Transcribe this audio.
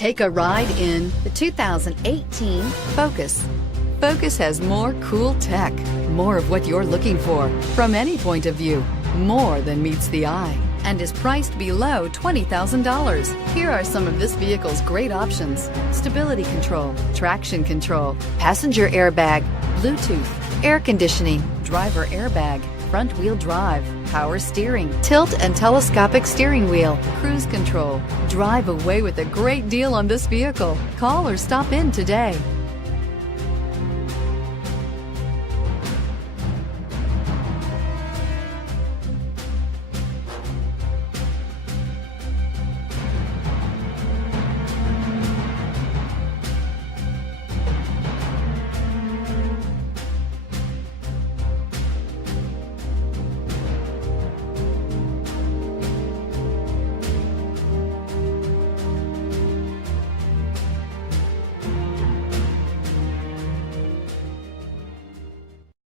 Take a ride in the 2018 Focus. Focus has more cool tech, more of what you're looking for from any point of view, more than meets the eye, and is priced below $20,000. Here are some of this vehicle's great options: stability control, traction control, passenger airbag, Bluetooth, air conditioning, driver airbag, front wheel drive, power steering, tilt and telescopic steering wheel, cruise control. Drive away with a great deal on this vehicle. Call or stop in today.